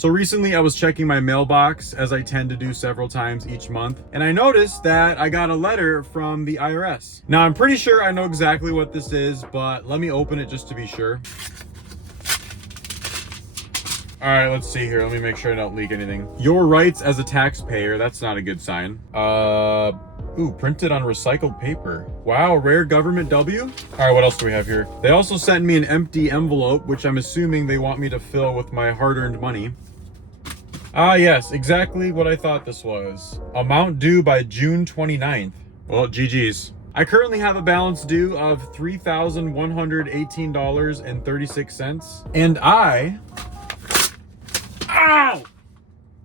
So recently I was checking my mailbox, as I tend to do several times each month, and I noticed that I got a letter from the IRS. Now I'm pretty sure I know exactly what this is, but let me open it just to be sure. All right, let's see here. Let me make sure I don't leak anything. Your rights as a taxpayer. That's not a good sign. Ooh, printed on recycled paper. Wow, rare government W. All right, what else do we have here? They also sent me an empty envelope, which I'm assuming they want me to fill with my hard-earned money. Ah, yes, exactly what I thought this was. Amount due by June 29th. Well, GG's. I currently have a balance due of $3,118.36, and ow!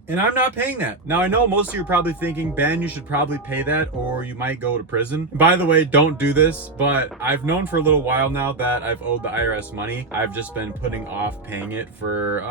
And I'm not paying that. Now, I know most of you are probably thinking, Ben, you should probably pay that or you might go to prison. By the way, don't do this, but I've known for a little while now that I've owed the IRS money. I've just been putting off paying it for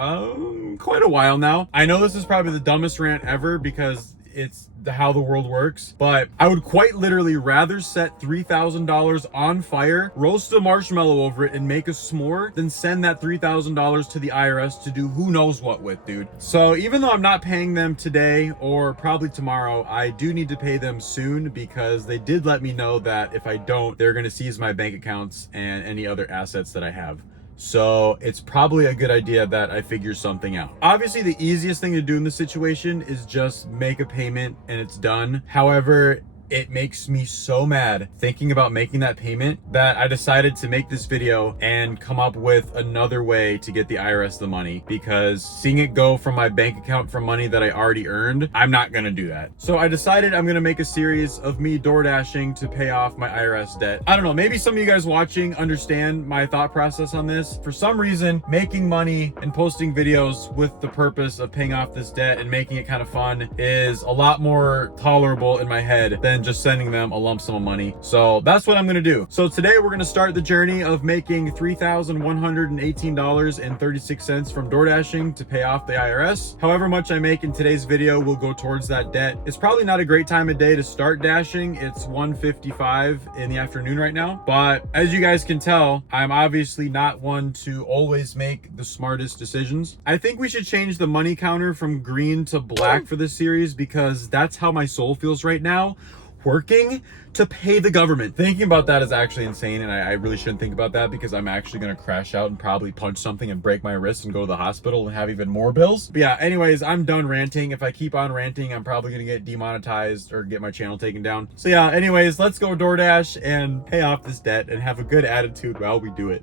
quite a while now. I know this is probably the dumbest rant ever because it's how the world works, but I would quite literally rather set $3,000 on fire, roast a marshmallow over it, and make a s'more than send that $3,000 to the IRS to do who knows what with, dude. So even though I'm not paying them today or probably tomorrow, I do need to pay them soon because they did let me know that if I don't, they're gonna seize my bank accounts and any other assets that I have. So it's probably a good idea that I figure something out. Obviously, the easiest thing to do in this situation is just make a payment and it's done. However, it makes me so mad thinking about making that payment that I decided to make this video and come up with another way to get the IRS the money, because seeing it go from my bank account from money that I already earned, I'm not gonna do that. So I decided I'm gonna make a series of me DoorDashing to pay off my IRS debt. I don't know, maybe some of you guys watching understand my thought process on this. For some reason, making money and posting videos with the purpose of paying off this debt and making it kind of fun is a lot more tolerable in my head than just sending them a lump sum of money. So that's what I'm gonna do. So today we're gonna start the journey of making $3,118.36 from DoorDashing to pay off the IRS. However much I make in today's video will go towards that debt. It's probably not a great time of day to start dashing. It's 1:55 in the afternoon right now. But as you guys can tell, I'm obviously not one to always make the smartest decisions. I think we should change the money counter from green to black for this series because that's how my soul feels right now. Working to pay the government. Thinking about that is actually insane, and I really shouldn't think about that because I'm actually gonna crash out and probably punch something and break my wrist and go to the hospital and have even more bills. But yeah, anyways, I'm done ranting. If I keep on ranting, I'm probably gonna get demonetized or get my channel taken down. So yeah, anyways, let's go DoorDash and pay off this debt and have a good attitude while we do it.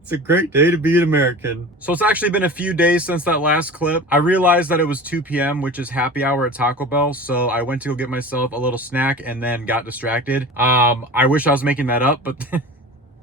It's a great day to be an American. So it's actually been a few days since that last clip. I realized that it was 2 p.m., which is happy hour at Taco Bell. So I went to go get myself a little snack and then got distracted. I wish I was making that up, but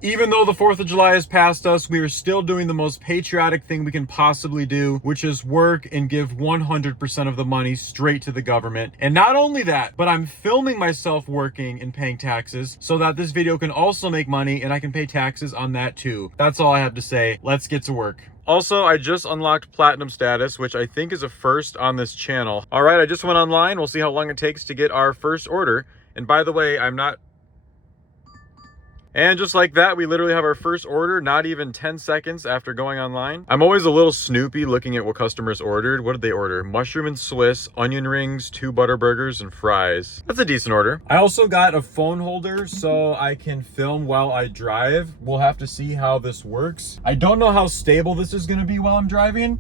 even though the 4th of July has passed us, we are still doing the most patriotic thing we can possibly do, which is work and give 100% of the money straight to the government. And not only that, but I'm filming myself working and paying taxes so that this video can also make money and I can pay taxes on that too. That's all I have to say. Let's get to work. Also, I just unlocked platinum status, which I think is a first on this channel. All right, I just went online. We'll see how long it takes to get our first order. And by the way, And just like that, we literally have our first order, not even 10 seconds after going online. I'm always a little snoopy looking at what customers ordered. What did they order? Mushroom and Swiss, onion rings, 2 butter burgers, and fries. That's a decent order. I also got a phone holder so I can film while I drive. We'll have to see how this works. I don't know how stable this is gonna be while I'm driving.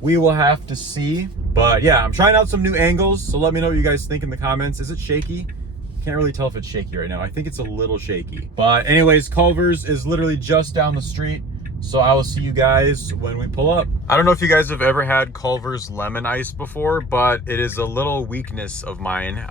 We will have to see. But yeah, I'm trying out some new angles, so let me know what you guys think in the comments. Is it shaky? Can't really tell if it's shaky right now. I think it's a little shaky. But anyways, Culver's is literally just down the street. So I will see you guys when we pull up. I don't know if you guys have ever had Culver's lemon ice before, but it is a little weakness of mine.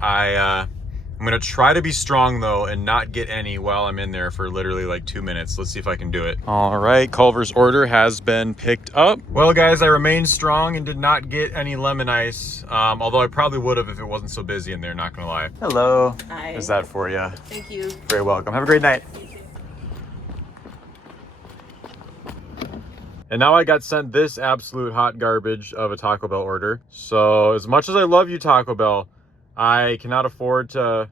I'm gonna try to be strong though and not get any while I'm in there for literally like 2 minutes. Let's see if I can do it. All right, Culver's order has been picked up. Well guys, I remained strong and did not get any lemon ice. Although I probably would have if it wasn't so busy in there, not gonna lie. Hello. Hi. Is that for you? Thank you. Very welcome. Have a great night. You too. And now I got sent this absolute hot garbage of a Taco Bell order. So as much as I love you, Taco Bell, I cannot afford to...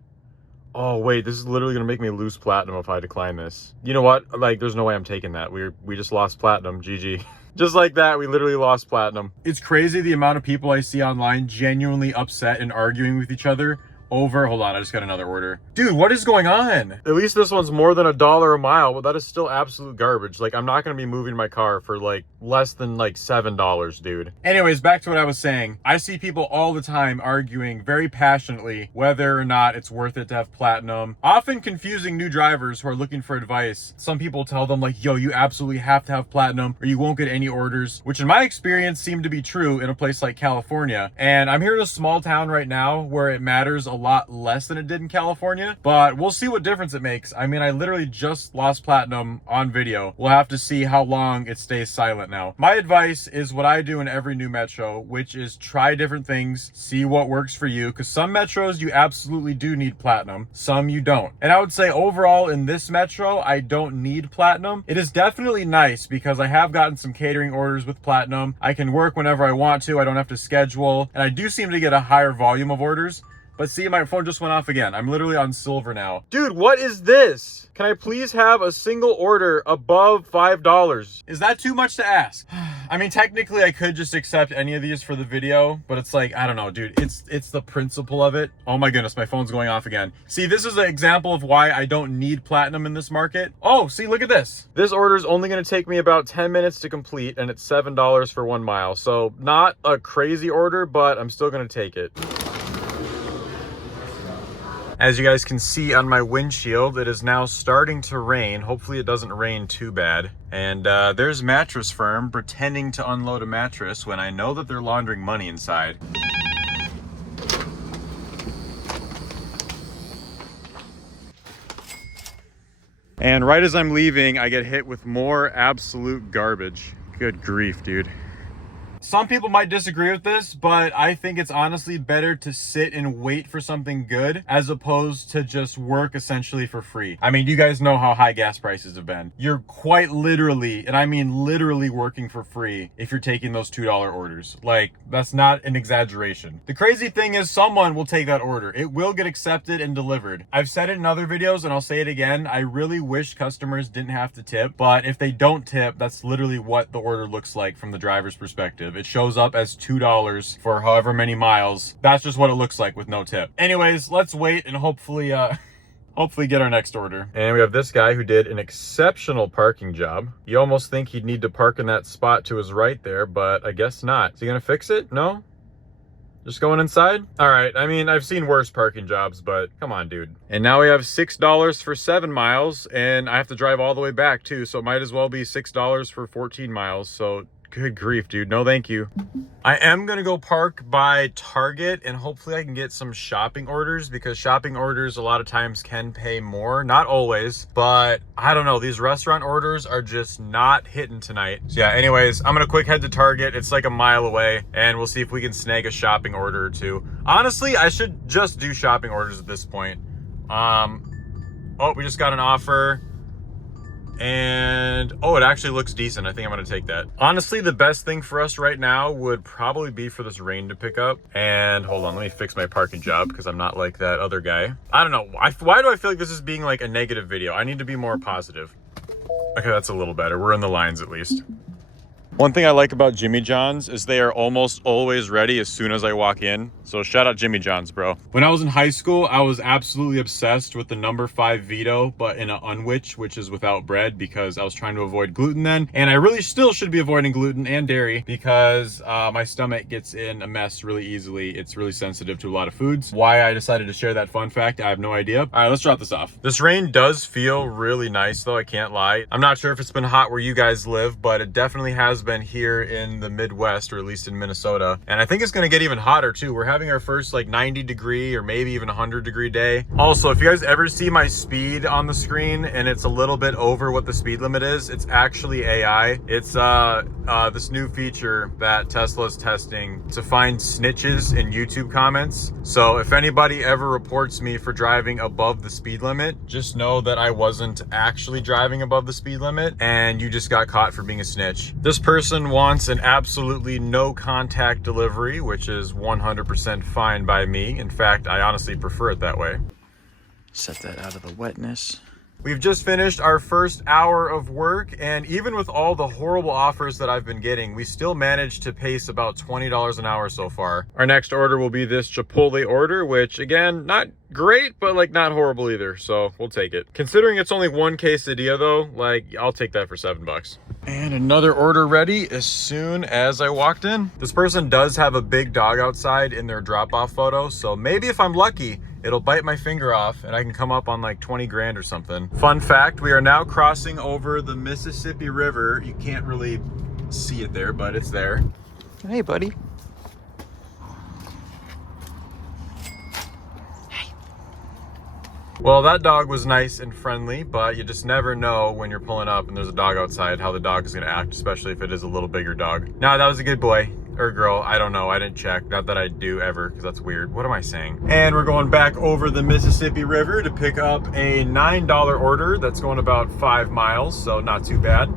Oh wait, this is literally gonna make me lose platinum if I decline this. You know what? Like, there's no way I'm taking that. We just lost platinum. GG. Just like that, we literally lost platinum. It's crazy the amount of people I see online genuinely upset and arguing with each other over, hold on, I just got another order. Dude, what is going on? At least this one's more than $1 a mile, but that is still absolute garbage. Like, I'm not gonna be moving my car for like less than like $7, dude. Anyways, back to what I was saying. I see people all the time arguing very passionately whether or not it's worth it to have platinum, often confusing new drivers who are looking for advice. Some people tell them like, yo, you absolutely have to have platinum or you won't get any orders, which in my experience seemed to be true in a place like California. And I'm here in a small town right now where it matters a lot less than it did in California, but we'll see what difference it makes. I mean, I literally just lost platinum on video. We'll have to see how long it stays silent now. My advice is what I do in every new metro, which is try different things, see what works for you, because some metros you absolutely do need platinum, some you don't. And I would say overall in this metro, I don't need platinum. It is definitely nice because I have gotten some catering orders with platinum. I can work whenever I want to. I don't have to schedule, and I do seem to get a higher volume of orders. But see, my phone just went off again. I'm literally on silver now. Dude, what is this? Can I please have a single order above $5? Is that too much to ask? I mean, technically I could just accept any of these for the video, but it's like, I don't know, dude. It's the principle of it. Oh my goodness, my phone's going off again. See, this is an example of why I don't need platinum in this market. Oh, see, look at this. This order is only gonna take me about 10 minutes to complete, and it's $7 for 1 mile. So not a crazy order, but I'm still gonna take it. As you guys can see on my windshield, it is now starting to rain. Hopefully it doesn't rain too bad. And there's Mattress Firm pretending to unload a mattress when I know that they're laundering money inside. And right as I'm leaving, I get hit with more absolute garbage. Good grief, dude. Some people might disagree with this, but I think it's honestly better to sit and wait for something good as opposed to just work essentially for free. I mean, you guys know how high gas prices have been. You're quite literally, and I mean literally, working for free if you're taking those $2 orders. Like, that's not an exaggeration. The crazy thing is someone will take that order. It will get accepted and delivered. I've said it in other videos and I'll say it again. I really wish customers didn't have to tip, but if they don't tip, that's literally what the order looks like from the driver's perspective. It shows up as $2 for however many miles. That's just what it looks like with no tip. Anyways, let's wait and hopefully get our next order. And we have this guy who did an exceptional parking job. You almost think he'd need to park in that spot to his right there, but I guess not. Is he gonna fix it? No? Just going inside? All right, I mean, I've seen worse parking jobs, but come on, dude. And now we have $6 for 7 miles, and I have to drive all the way back too, so it might as well be $6 for 14 miles, so good grief, dude. No, thank you. I am gonna go park by Target and hopefully I can get some shopping orders because shopping orders a lot of times can pay more. Not always, but I don't know. These restaurant orders are just not hitting tonight. So yeah, anyways, I'm gonna quick head to Target. It's like a mile away and we'll see if we can snag a shopping order or two. Honestly, I should just do shopping orders at this point. Oh, we just got an offer. And oh, it actually looks decent. I think I'm gonna take that. Honestly, the best thing for us right now would probably be for this rain to pick up. And hold on, let me fix my parking job because I'm not like that other guy. I don't know, why do I feel like this is being like a negative video? I need to be more positive. Okay, that's a little better. We're in the lines at least. One thing I like about Jimmy John's is they are almost always ready as soon as I walk in. So shout out Jimmy John's, bro. When I was in high school, I was absolutely obsessed with the number 5 Vito, but in an unwich, which is without bread, because I was trying to avoid gluten then. And I really still should be avoiding gluten and dairy because my stomach gets in a mess really easily. It's really sensitive to a lot of foods. Why I decided to share that fun fact, I have no idea. All right, let's drop this off. This rain does feel really nice though, I can't lie. I'm not sure if it's been hot where you guys live, but it definitely has been here in the Midwest, or at least in Minnesota. And I think it's gonna get even hotter too. We're having our first like 90-degree or maybe even 100-degree day. Also, if you guys ever see my speed on the screen and it's a little bit over what the speed limit is, it's actually AI. It's this new feature that Tesla's testing to find snitches in YouTube comments. So if anybody ever reports me for driving above the speed limit, just know that I wasn't actually driving above the speed limit and you just got caught for being a snitch. This person wants an absolutely no contact delivery, which is 100% fine by me. In fact, I honestly prefer it that way. Set that out of the wetness. We've just finished our first hour of work, and even with all the horrible offers that I've been getting, we still managed to pace about $20 an hour so far. Our next order will be this Chipotle order, which again, not great, but like not horrible either, so we'll take it. Considering it's only one quesadilla though, like I'll take that for $7. And another order ready as soon as I walked in. This person does have a big dog outside in their drop-off photo, so maybe if I'm lucky, it'll bite my finger off and I can come up on like 20 grand or something. Fun fact, we are now crossing over the Mississippi River. You can't really see it there, but it's there. Hey, buddy. Hey. Well, that dog was nice and friendly, but you just never know when you're pulling up and there's a dog outside how the dog is gonna act, especially if it is a little bigger dog. No, that was a good boy. Or girl, I don't know, I didn't check. Not that I do ever, because that's weird. What am I saying? And we're going back over the Mississippi River to pick up a $9 order that's going about 5 miles, so not too bad.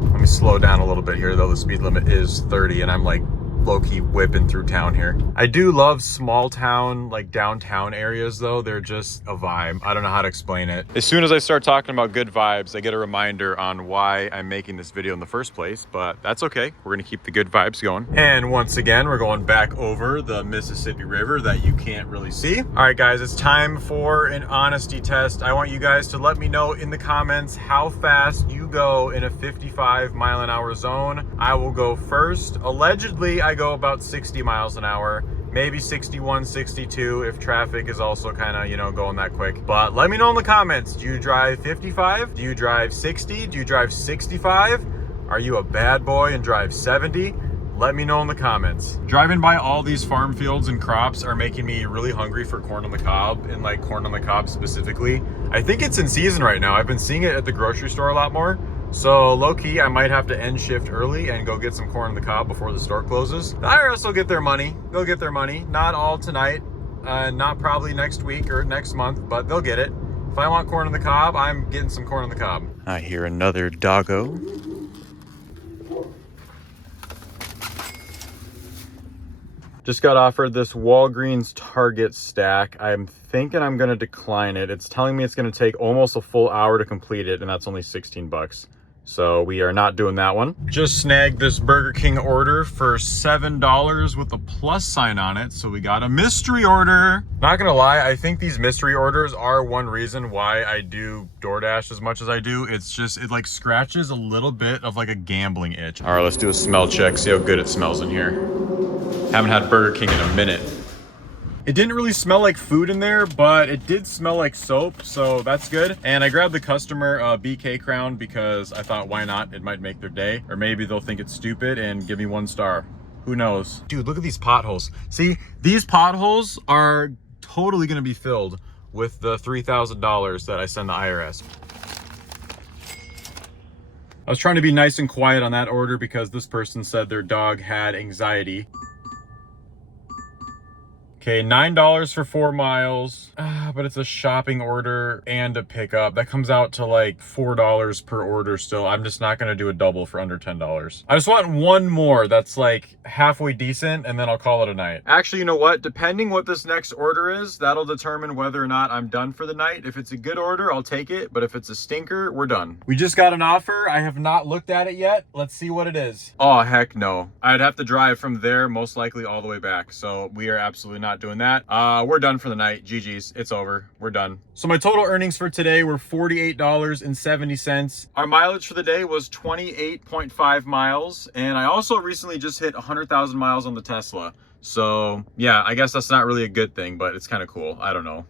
Let me slow down a little bit here, though the speed limit is 30, and I'm like low-key whipping through town here. I do love small town, like downtown areas though. They're just a vibe. I don't know how to explain it. As soon as I start talking about good vibes, I get a reminder on why I'm making this video in the first place, but that's okay. We're gonna keep the good vibes going. And once again, we're going back over the Mississippi River that you can't really see. All right, guys, it's time for an honesty test. I want you guys to let me know in the comments how fast you go in a 55-mile-an-hour zone. I will go first. Allegedly, I go about 60 miles an hour, maybe 61, 62 if traffic is also kind of, you know, going that quick. But let me know in the comments, do you drive 55? Do you drive 60? Do you drive 65? Are you a bad boy and drive 70? Let me know in the comments. Driving by all these farm fields and crops are making me really hungry for corn on the cob, and like corn on the cob specifically. I think it's in season right now. I've been seeing it at the grocery store a lot more. So low-key, I might have to end shift early and go get some corn on the cob before the store closes. The IRS will get their money. They'll get their money. Not all tonight, not probably next week or next month, but they'll get it. If I want corn on the cob, I'm getting some corn on the cob. I hear another doggo. Just got offered this Walgreens Target stack. I'm thinking I'm gonna decline it. It's telling me it's gonna take almost a full hour to complete it, and that's only 16 bucks. So we are not doing that one. Just snagged this Burger King order for $7 with a plus sign on it. So we got a mystery order. Not gonna lie, I think these mystery orders are one reason why I do DoorDash as much as I do. It's just, it like scratches a little bit of like a gambling itch. All right, let's do a smell check, see how good it smells in here. Haven't had Burger King in a minute. It didn't really smell like food in there, but it did smell like soap, so that's good. And I grabbed the customer BK crown because I thought, why not? It might make their day, or maybe they'll think it's stupid and give me 1 star. Who knows? Dude, look at these potholes. See, these potholes are totally gonna be filled with the $3,000 that I send the IRS. I was trying to be nice and quiet on that order because this person said their dog had anxiety. Okay, $9 for 4 miles, but it's a shopping order and a pickup. That comes out to like $4 per order still. I'm just not gonna do a double for under $10. I just want one more that's like halfway decent, and then I'll call it a night. Actually, you know what? Depending what this next order is, that'll determine whether or not I'm done for the night. If it's a good order, I'll take it, but if it's a stinker, we're done. We just got an offer. I have not looked at it yet. Let's see what it is. Oh, heck no. I'd have to drive from there, most likely all the way back. So we are absolutely not doing that. We're done for the night. GG's. It's over. We're done. So my total earnings for today were $48.70. Our mileage for the day was 28.5 miles. And I also recently just hit 100,000 miles on the Tesla. So yeah, I guess that's not really a good thing, but it's kind of cool. I don't know.